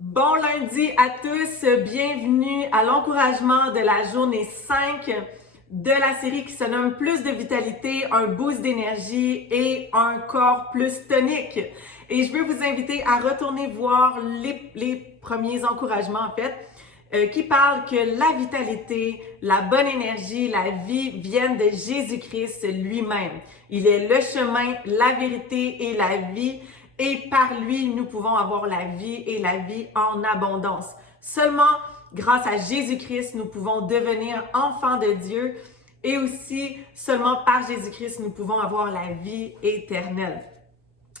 Bon lundi à tous, bienvenue à l'encouragement de la journée 5 de la série qui se nomme Plus de vitalité, un boost d'énergie et un corps plus tonique. Et je veux vous inviter à retourner voir les premiers encouragements en fait, qui parlent que la vitalité, la bonne énergie, la vie viennent de Jésus-Christ lui-même. Il est le chemin, la vérité et la vie. Et par lui, nous pouvons avoir la vie et la vie en abondance. Seulement grâce à Jésus-Christ, nous pouvons devenir enfants de Dieu et aussi seulement par Jésus-Christ, nous pouvons avoir la vie éternelle.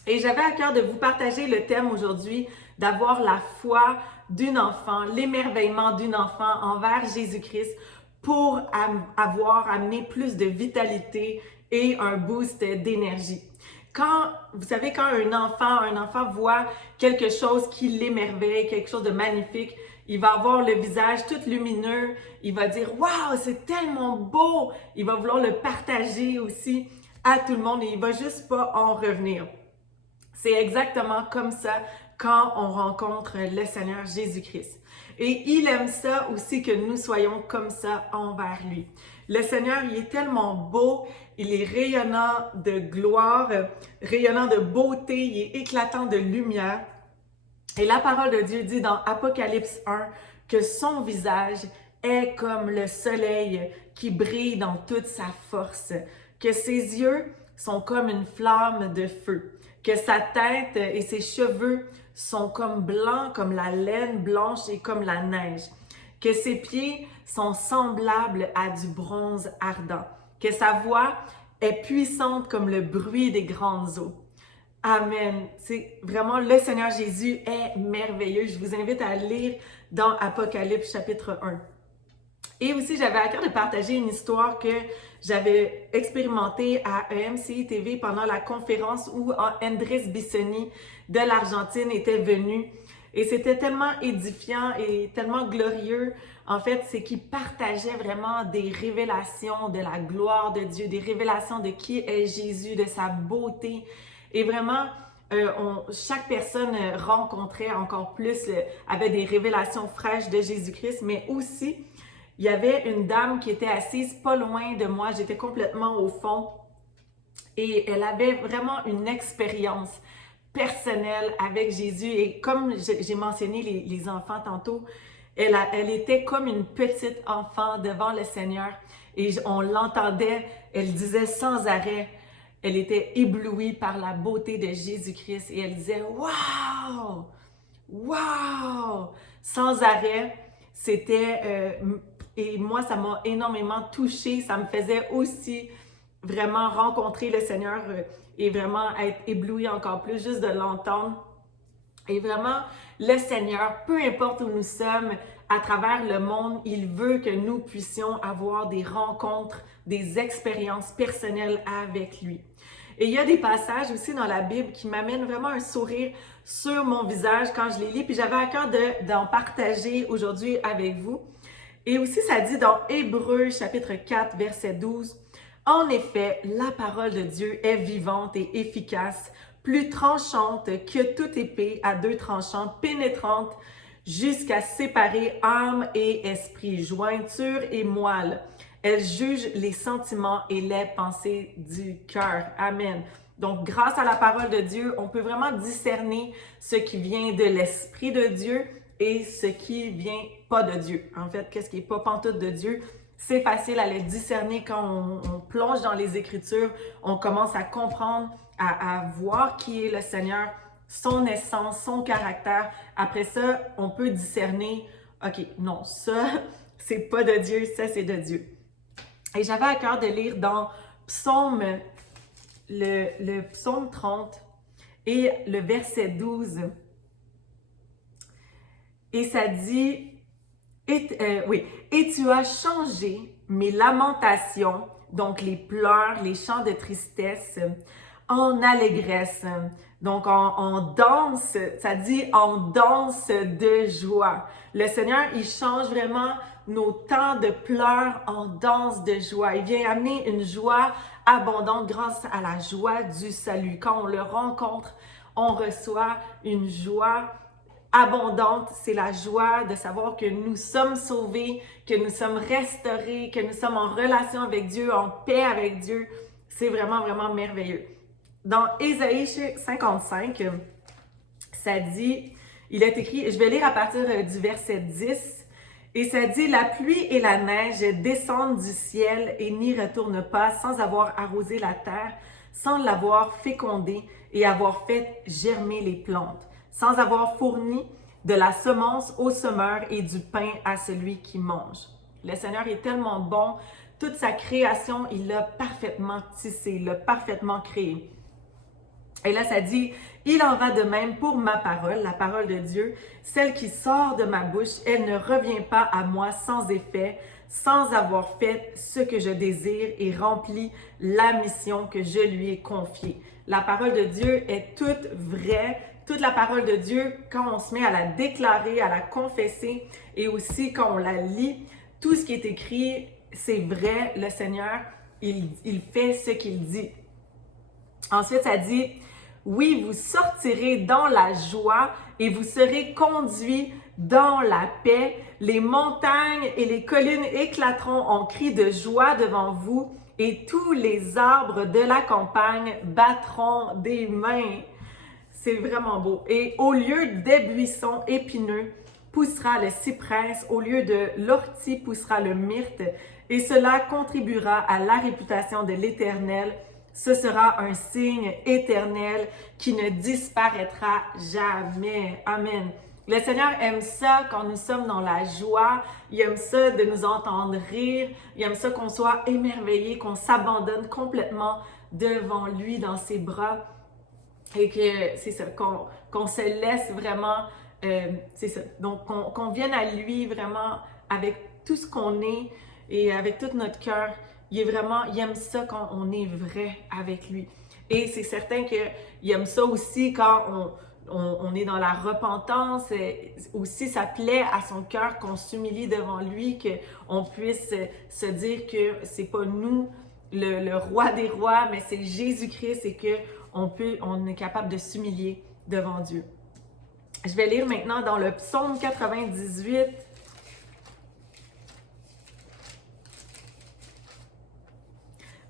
Et j'avais à cœur de vous partager le thème aujourd'hui, d'avoir la foi d'une enfant, l'émerveillement d'une enfant envers Jésus-Christ pour avoir amené plus de vitalité et un boost d'énergie. Vous savez, quand un enfant voit quelque chose qui l'émerveille, quelque chose de magnifique, il va avoir le visage tout lumineux, il va dire « Wow, c'est tellement beau! » Il va vouloir le partager aussi à tout le monde et il va juste pas en revenir. C'est exactement comme ça quand on rencontre le Seigneur Jésus-Christ. Et il aime ça aussi que nous soyons comme ça envers lui. Le Seigneur, il est tellement beau, il est rayonnant de gloire, rayonnant de beauté, il est éclatant de lumière. Et la parole de Dieu dit dans Apocalypse 1 que son visage est comme le soleil qui brille dans toute sa force, que ses yeux sont comme une flamme de feu, que sa tête et ses cheveux sont comme blancs, comme la laine blanche et comme la neige, que ses pieds sont semblables à du bronze ardent, que sa voix est puissante comme le bruit des grandes eaux. Amen. C'est vraiment le Seigneur Jésus est merveilleux. Je vous invite à lire dans Apocalypse chapitre 1. Et aussi, j'avais à cœur de partager une histoire que j'avais expérimentée à EMCI TV pendant la conférence où Andrés Bissoni de l'Argentine était venu. Et c'était tellement édifiant et tellement glorieux. En fait, c'est qu'il partageait vraiment des révélations de la gloire de Dieu, des révélations de qui est Jésus, de sa beauté. Et vraiment, chaque personne rencontrait encore plus, avait des révélations fraîches de Jésus-Christ, mais aussi, il y avait une dame qui était assise pas loin de moi, j'étais complètement au fond, et elle avait vraiment une expérience personnelle avec Jésus. Et comme j'ai mentionné les enfants tantôt, elle était comme une petite enfant devant le Seigneur, et on l'entendait, elle disait sans arrêt, elle était éblouie par la beauté de Jésus-Christ et elle disait « Wow! Wow! » Sans arrêt, et moi, ça m'a énormément touchée. Ça me faisait aussi vraiment rencontrer le Seigneur et vraiment être éblouie encore plus juste de l'entendre. Et vraiment, le Seigneur, peu importe où nous sommes, à travers le monde, il veut que nous puissions avoir des rencontres, des expériences personnelles avec lui. Et il y a des passages aussi dans la Bible qui m'amènent vraiment un sourire sur mon visage quand je les lis, puis j'avais à cœur d'en partager aujourd'hui avec vous. Et aussi, ça dit dans Hébreux chapitre 4, verset 12, « En effet, la parole de Dieu est vivante et efficace, plus tranchante que toute épée à deux tranchants, pénétrante jusqu'à séparer âme et esprit, jointure et moelle. Elle juge les sentiments et les pensées du cœur. » Amen. Donc, grâce à la parole de Dieu, on peut vraiment discerner ce qui vient de l'Esprit de Dieu et ce qui vient pas de Dieu. En fait, qu'est-ce qui est pas pantoute de Dieu? C'est facile à les discerner quand on plonge dans les Écritures, on commence à comprendre, à voir qui est le Seigneur, son essence, son caractère. Après ça, on peut discerner, OK, non, ça, c'est pas de Dieu, ça, c'est de Dieu. Et j'avais à cœur de lire dans Psaume, le Psaume 30 et le verset 12. Et ça dit, et tu as changé mes lamentations, donc les pleurs, les chants de tristesse, en allégresse. Donc, on danse, ça dit on danse de joie. Le Seigneur, il change vraiment nos temps de pleurs en danse de joie. Il vient amener une joie abondante grâce à la joie du salut. Quand on le rencontre, on reçoit une joie abondante, c'est la joie de savoir que nous sommes sauvés, que nous sommes restaurés, que nous sommes en relation avec Dieu, en paix avec Dieu. C'est vraiment, vraiment merveilleux. Dans Ésaïe 55, ça dit, il est écrit, je vais lire à partir du verset 10, et ça dit, « La pluie et la neige descendent du ciel et n'y retournent pas sans avoir arrosé la terre, sans l'avoir fécondée et avoir fait germer les plantes, sans avoir fourni de la semence au semeur et du pain à celui qui mange. » Le Seigneur est tellement bon, toute sa création, il l'a parfaitement tissée, il l'a parfaitement créée. Et là, ça dit, « Il en va de même pour ma parole, la parole de Dieu, celle qui sort de ma bouche, elle ne revient pas à moi sans effet, sans avoir fait ce que je désire et rempli la mission que je lui ai confiée. » La parole de Dieu est toute vraie. Toute la parole de Dieu, quand on se met à la déclarer, à la confesser et aussi quand on la lit, tout ce qui est écrit, c'est vrai. Le Seigneur, il fait ce qu'il dit. Ensuite, ça dit, « Oui, vous sortirez dans la joie et vous serez conduits dans la paix. Les montagnes et les collines éclateront en cris de joie devant vous et tous les arbres de la campagne battront des mains. » C'est vraiment beau. « Et au lieu des buissons épineux, poussera le cyprès, au lieu de l'ortie poussera le myrte, et cela contribuera à la réputation de l'Éternel. Ce sera un signe éternel qui ne disparaîtra jamais. » Amen. Le Seigneur aime ça quand nous sommes dans la joie. Il aime ça de nous entendre rire. Il aime ça qu'on soit émerveillé, qu'on s'abandonne complètement devant lui dans ses bras. Et que c'est ça, qu'on se laisse vraiment, c'est ça. Donc, qu'on vienne à lui vraiment avec tout ce qu'on est et avec tout notre cœur. Il aime ça quand on est vrai avec lui. Et c'est certain qu'il aime ça aussi quand on est dans la repentance. Aussi, ça plaît à son cœur qu'on s'humilie devant lui, qu'on puisse se dire que c'est pas nous, le roi des rois, mais c'est Jésus-Christ et qu'on est capable de s'humilier devant Dieu. Je vais lire maintenant dans le psaume 98.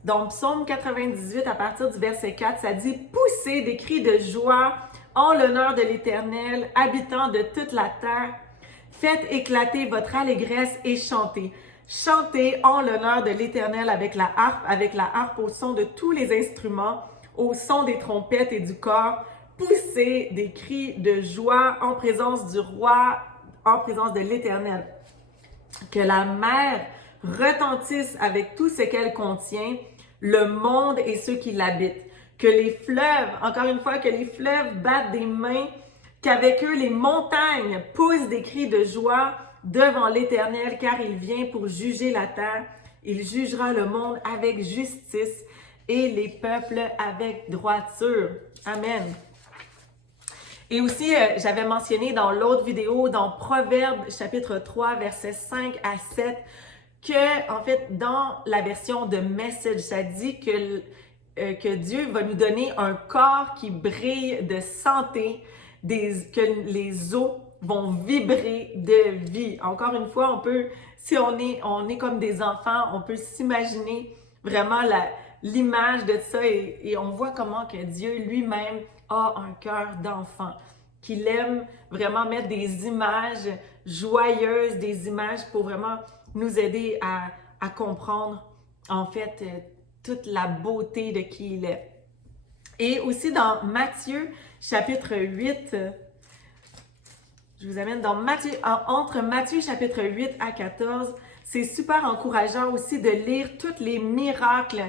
Donc, psaume 98, à partir du verset 4, ça dit « Poussez des cris de joie en l'honneur de l'Éternel, habitants de toute la terre. Faites éclater votre allégresse et chantez. Chantez en l'honneur de l'Éternel avec la harpe au son de tous les instruments, au son des trompettes et du cor. Poussez des cris de joie en présence du roi, en présence de l'Éternel. Que la mer retentisse avec tout ce qu'elle contient, le monde et ceux qui l'habitent. Que les fleuves, encore une fois, que les fleuves battent des mains, qu'avec eux les montagnes poussent des cris de joie devant l'Éternel, car il vient pour juger la terre. Il jugera le monde avec justice et les peuples avec droiture. Amen. Et aussi, j'avais mentionné dans l'autre vidéo, dans Proverbes chapitre 3, versets 5 à 7, que, en fait, dans la version de Message, ça dit que Dieu va nous donner un corps qui brille de santé, que les os vont vibrer de vie. Encore une fois, si on est comme des enfants, on peut s'imaginer vraiment l'image de ça et on voit comment que Dieu lui-même a un cœur d'enfant, qu'il aime vraiment mettre des images joyeuses, des images pour vraiment nous aider à comprendre en fait toute la beauté de qui il est. Et aussi dans Matthieu chapitre 8, je vous amène dans entre Matthieu chapitre 8 à 14, c'est super encourageant aussi de lire tous les miracles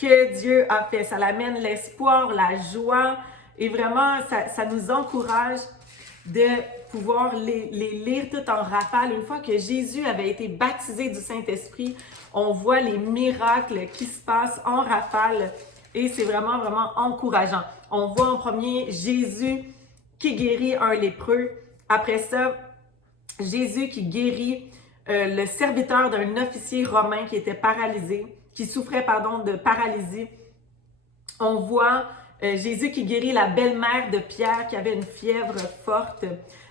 que Dieu a fait. Ça l'amène l'espoir, la joie et vraiment ça nous encourage de pouvoir les lire tout en rafale. Une fois que Jésus avait été baptisé du Saint-Esprit, on voit les miracles qui se passent en rafale et c'est vraiment, vraiment encourageant. On voit en premier Jésus qui guérit un lépreux. Après ça, Jésus qui guérit le serviteur d'un officier romain qui était paralysé, qui souffrait, de paralysie. On voit Jésus qui guérit la belle-mère de Pierre qui avait une fièvre forte.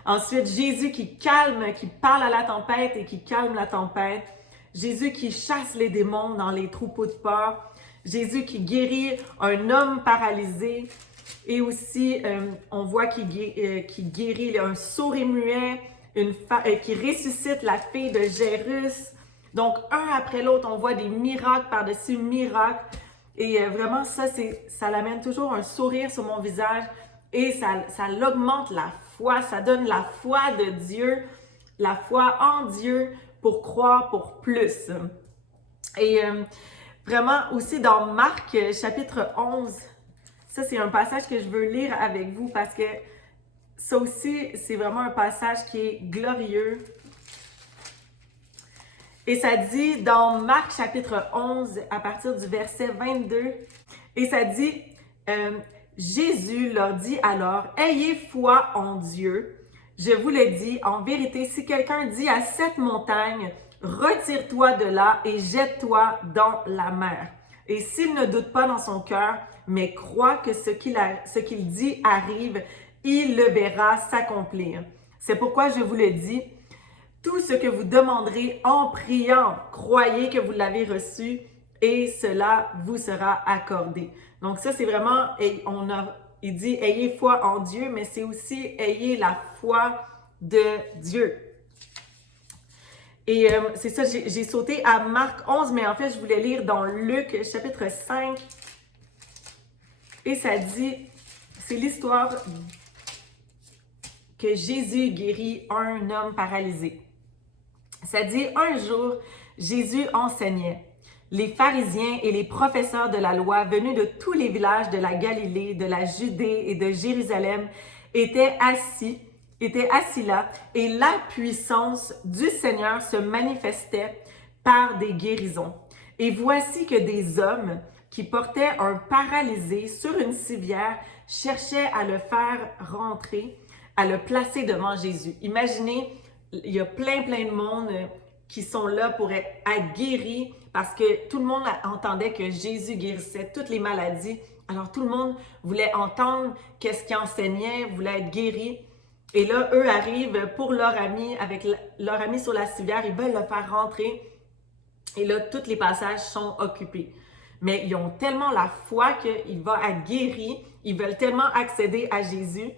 Ensuite, Jésus qui calme, qui parle à la tempête et qui calme la tempête. Jésus qui chasse les démons dans les troupeaux de porcs. Jésus qui guérit un homme paralysé. Et aussi, on voit qu'il guérit un sourd et muet, qui ressuscite la fille de Jairus. Donc, un après l'autre, on voit des miracles par-dessus miracles. Et vraiment, ça l'amène toujours un sourire sur mon visage et ça l'augmente la foi, ça donne la foi de Dieu, la foi en Dieu pour croire pour plus. Et vraiment aussi dans Marc chapitre 11, ça c'est un passage que je veux lire avec vous parce que ça aussi c'est vraiment un passage qui est glorieux. Et ça dit dans Marc chapitre 11 à partir du verset 22, et ça dit Jésus leur dit alors, ayez foi en Dieu. Je vous le dis, en vérité, si quelqu'un dit à cette montagne, retire-toi de là et jette-toi dans la mer. Et s'il ne doute pas dans son cœur, mais croit que ce qu'il dit arrive, il le verra s'accomplir. C'est pourquoi je vous le dis, tout ce que vous demanderez en priant, croyez que vous l'avez reçu et cela vous sera accordé. Donc ça, c'est vraiment, il dit, ayez foi en Dieu, mais c'est aussi, ayez la foi de Dieu. Et c'est ça, j'ai sauté à Marc 11, mais en fait, je voulais lire dans Luc chapitre 5. Et ça dit, c'est l'histoire que Jésus guérit un homme paralysé. Ça dit, un jour, Jésus enseignait. Les pharisiens et les professeurs de la loi venus de tous les villages de la Galilée, de la Judée et de Jérusalem étaient assis là et la puissance du Seigneur se manifestait par des guérisons. Et voici que des hommes qui portaient un paralysé sur une civière cherchaient à le faire rentrer, à le placer devant Jésus. Imaginez, il y a plein de monde qui sont là pour être guéris parce que tout le monde entendait que Jésus guérissait toutes les maladies. Alors tout le monde voulait entendre qu'est-ce qu'il enseignait, voulait être guéri. Et là, eux arrivent pour leur ami, avec leur ami sur la civière, ils veulent le faire rentrer. Et là, tous les passages sont occupés. Mais ils ont tellement la foi qu'il va être guéri, ils veulent tellement accéder à Jésus.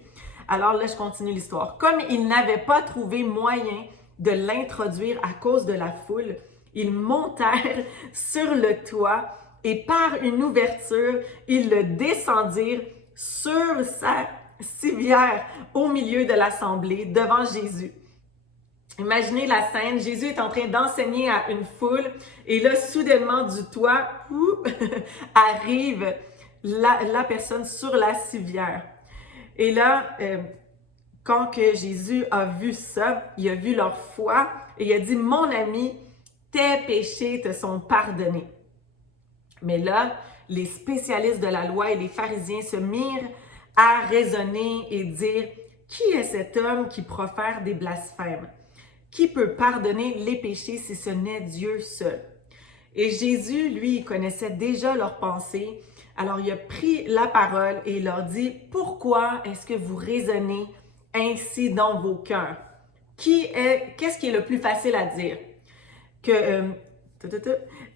Alors là, je continue l'histoire. Comme ils n'avaient pas trouvé moyen de l'introduire à cause de la foule, ils montèrent sur le toit et par une ouverture, ils le descendirent sur sa civière au milieu de l'assemblée devant Jésus. Imaginez la scène, Jésus est en train d'enseigner à une foule et là, soudainement du toit, arrive la personne sur la civière. Et là, quand que Jésus a vu ça, il a vu leur foi et il a dit « Mon ami, tes péchés te sont pardonnés. » Mais là, les spécialistes de la loi et les pharisiens se mirent à raisonner et dire « Qui est cet homme qui profère des blasphèmes? Qui peut pardonner les péchés si ce n'est Dieu seul? » Et Jésus, lui, il connaissait déjà leurs pensées. Alors, il a pris la parole et il leur dit « Pourquoi est-ce que vous raisonnez ainsi dans vos cœurs? Qu'est-ce qui est le plus facile à dire? Que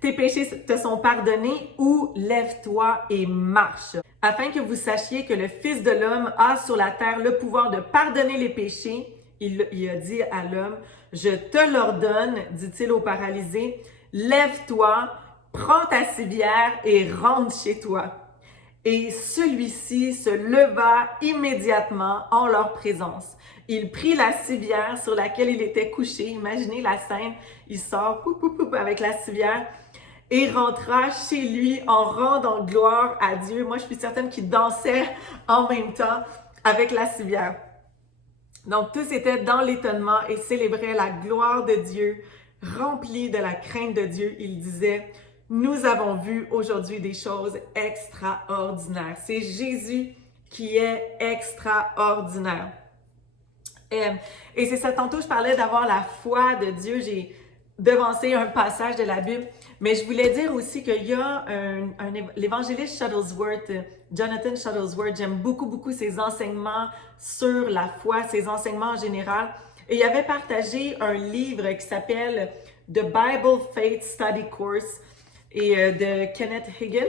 tes péchés te sont pardonnés ou lève-toi et marche. Afin que vous sachiez que le Fils de l'homme a sur la terre le pouvoir de pardonner les péchés, il a dit à l'homme, je te l'ordonne, dit-il au paralysé, lève-toi, prends ta civière et rentre chez toi. Et celui-ci se leva immédiatement en leur présence. Il prit la civière sur laquelle il était couché. Imaginez la scène. Il sort avec la civière et rentra chez lui en rendant gloire à Dieu. Moi, je suis certaine qu'il dansait en même temps avec la civière. Donc, tous étaient dans l'étonnement et célébraient la gloire de Dieu, remplis de la crainte de Dieu. Il disait, nous avons vu aujourd'hui des choses extraordinaires. C'est Jésus qui est extraordinaire. Et c'est ça, tantôt je parlais d'avoir la foi de Dieu. devancer un passage de la Bible, mais je voulais dire aussi qu'il y a l'évangéliste Shuttlesworth, Jonathan Shuttlesworth, j'aime beaucoup ses enseignements sur la foi, ses enseignements en général, et il avait partagé un livre qui s'appelle The Bible Faith Study Course et de Kenneth Hagin.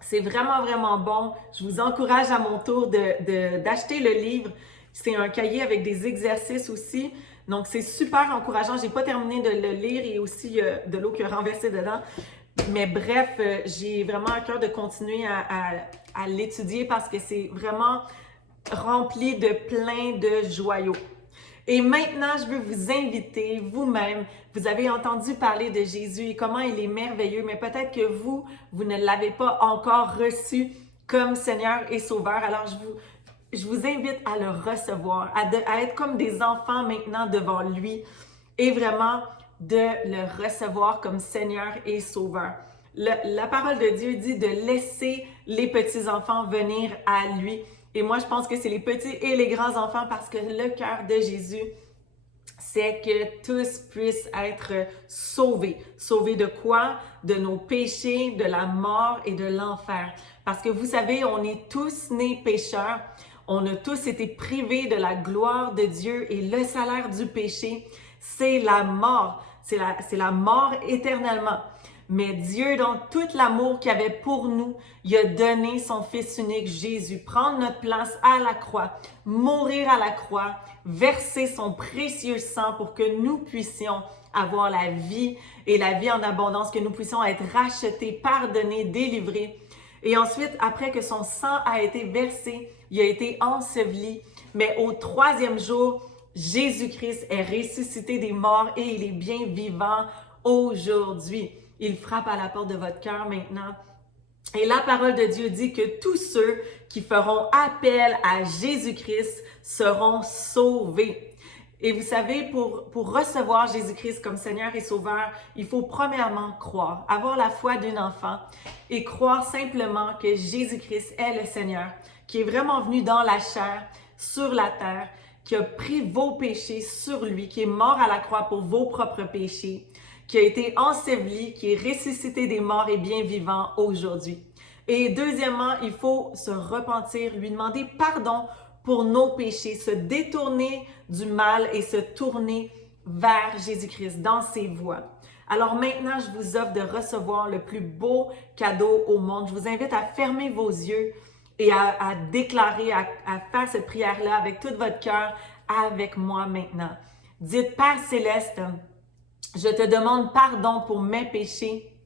C'est vraiment bon. Je vous encourage à mon tour d'acheter le livre. C'est un cahier avec des exercices aussi. Donc, c'est super encourageant. J'ai pas terminé de le lire et aussi de l'eau qui a renversé dedans. Mais bref, j'ai vraiment à cœur de continuer à l'étudier parce que c'est vraiment rempli de plein de joyaux. Et maintenant, je veux vous inviter vous-même. Vous avez entendu parler de Jésus et comment il est merveilleux, mais peut-être que vous ne l'avez pas encore reçu comme Seigneur et Sauveur. Alors, je vous invite à le recevoir, à être comme des enfants maintenant devant lui et vraiment de le recevoir comme Seigneur et Sauveur. La parole de Dieu dit de laisser les petits-enfants venir à lui. Et moi, je pense que c'est les petits et les grands enfants parce que le cœur de Jésus, c'est que tous puissent être sauvés. Sauvés de quoi? De nos péchés, de la mort et de l'enfer. Parce que vous savez, on est tous nés pécheurs. On a tous été privés de la gloire de Dieu et le salaire du péché, c'est la mort. C'est la mort éternellement. Mais Dieu, dans tout l'amour qu'il avait pour nous, il a donné son Fils unique, Jésus, prendre notre place à la croix, mourir à la croix, verser son précieux sang pour que nous puissions avoir la vie et la vie en abondance, que nous puissions être rachetés, pardonnés, délivrés. Et ensuite, après que son sang a été versé, il a été enseveli, mais au 3e jour, Jésus-Christ est ressuscité des morts et il est bien vivant aujourd'hui. Il frappe à la porte de votre cœur maintenant. Et la parole de Dieu dit que tous ceux qui feront appel à Jésus-Christ seront sauvés. Et vous savez, pour recevoir Jésus-Christ comme Seigneur et Sauveur, il faut premièrement croire, avoir la foi d'un enfant et croire simplement que Jésus-Christ est le Seigneur, qui est vraiment venu dans la chair, sur la terre, qui a pris vos péchés sur lui, qui est mort à la croix pour vos propres péchés, qui a été enseveli, qui est ressuscité des morts et bien vivant aujourd'hui. Et deuxièmement, il faut se repentir, lui demander pardon pour nos péchés, se détourner du mal et se tourner vers Jésus-Christ, dans ses voies. Alors maintenant, je vous offre de recevoir le plus beau cadeau au monde. Je vous invite à fermer vos yeux et à déclarer, à faire cette prière-là avec tout votre cœur avec moi maintenant. Dites, Père Céleste, je te demande pardon pour mes péchés.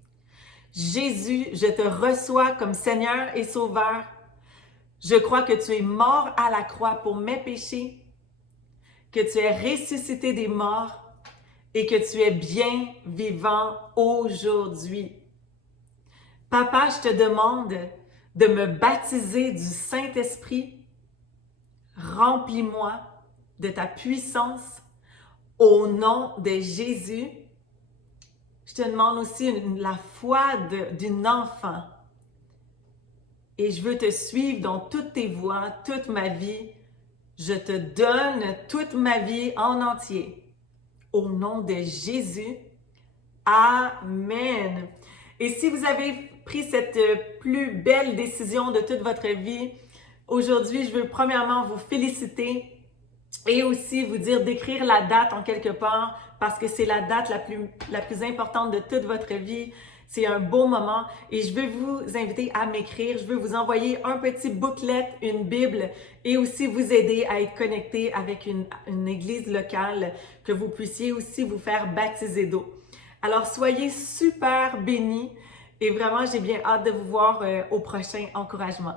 Jésus, je te reçois comme Seigneur et Sauveur. Je crois que tu es mort à la croix pour mes péchés, que tu es ressuscité des morts et que tu es bien vivant aujourd'hui. Papa, je te demande de me baptiser du Saint-Esprit. Remplis-moi de ta puissance au nom de Jésus. Je te demande aussi la foi d'une enfant. Et je veux te suivre dans toutes tes voies, toute ma vie. Je te donne toute ma vie en entier. Au nom de Jésus. Amen. Et si vous avez pris cette plus belle décision de toute votre vie, aujourd'hui, je veux premièrement vous féliciter et aussi vous dire d'écrire la date en quelque part parce que c'est la date la plus importante de toute votre vie. C'est un beau moment et je veux vous inviter à m'écrire. Je veux vous envoyer un petit booklet, une Bible et aussi vous aider à être connecté avec une église locale, que vous puissiez aussi vous faire baptiser d'eau. Alors, soyez super bénis et vraiment, j'ai bien hâte de vous voir au prochain encouragement.